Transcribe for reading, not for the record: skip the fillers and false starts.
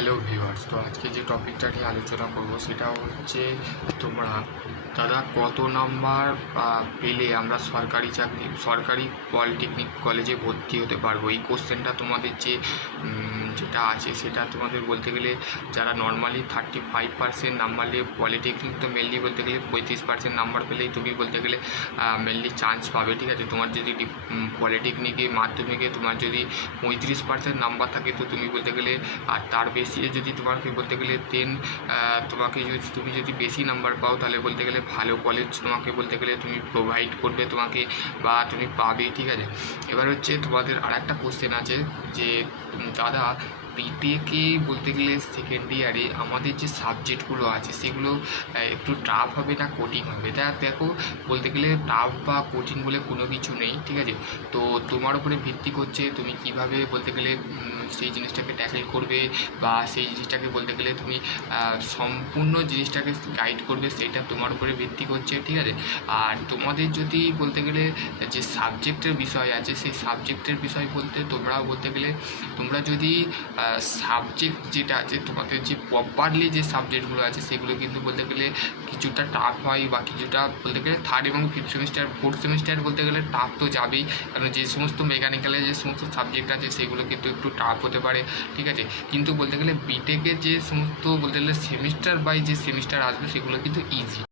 Hello viewers, তো আজকে যে টপিকটা নিয়ে আলোচনা করব সেটা হচ্ছে তোমরা দাদা কত নাম্বার পেলে আমরা সরকারি পলিটেকনিক কলেজে ভর্তি হতে পারবো। এই কোশ্চেনটা তোমাদের যেটা আছে সেটা তোমাদের বলতে গেলে যারা নর্মালি 35% নাম্বার নিয়ে পলিটেকনিক, তো মেনলি বলতে গেলে 35% নাম্বার পেলেই তুমি বলতে গেলে মেনলি চান্স পাবে। ঠিক আছে, তোমার যদি পলিটেকনিকে মাধ্যমিকে তোমার যদি 35% নাম্বার থাকে তো তুমি বলতে গেলে, আর তার বেশি যদি তোমাকে বলতে গেলে তুমি যদি বেশি নাম্বার পাও তাহলে বলতে গেলে ভালো কলেজ তোমাকে বলতে গেলে তুমি প্রোভাইড করবে তোমাকে বা তুমি পাবে। ঠিক আছে, এবার হচ্ছে তোমাদের আর একটা কোশ্চেন আছে যে দাদা বিটেকে বলতে গেলে সেকেন্ড ইয়ারে আমাদের যে সাবজেক্টগুলো আছে সেগুলো একটু টাফ হবে না কঠিন হবে? দেখো বলতে গেলে টাফ বা কঠিন বলে কোনো কিছু নেই। ঠিক আছে, তো তোমার উপরে ভিত্তি করছে তুমি কিভাবে বলতে গেলে সেই জিনিসটাকে ট্যাকেল করবে বা সেই জিনিসটাকে বলতে গেলে তুমি সম্পূর্ণ জিনিসটাকে গাইড করবে, সেটা তোমার উপরে ভিত্তি করছে। ঠিক আছে, আর তোমাদের যদি বলতে গেলে যে সাবজেক্টের বিষয় আছে সেই সাবজেক্টের বিষয় বলতে তোমরা যদি সাবজেক্ট যেটা আছে তোমাদের যে প্রপারলি যে সাবজেক্টগুলো আছে সেগুলো কিন্তু বলতে গেলে কিছুটা টাফ হয় বা কিছুটা বলতে গেলে থার্ড এবং ফোর্থ সেমিস্টার বলতে গেলে টাফ তো যাবেই, কারণ যে সমস্ত মেকানিক্যালের যে সমস্ত সাবজেক্ট আছে সেগুলো কিন্তু একটু টাফ হতে পারে। ঠিক আছে, কিন্তু বলতে গেলে বিটেকের যে সমস্ত বলতে গেলে সেমিস্টার বাই যে সেমিস্টার আসবে সেগুলো কিন্তু ইজি।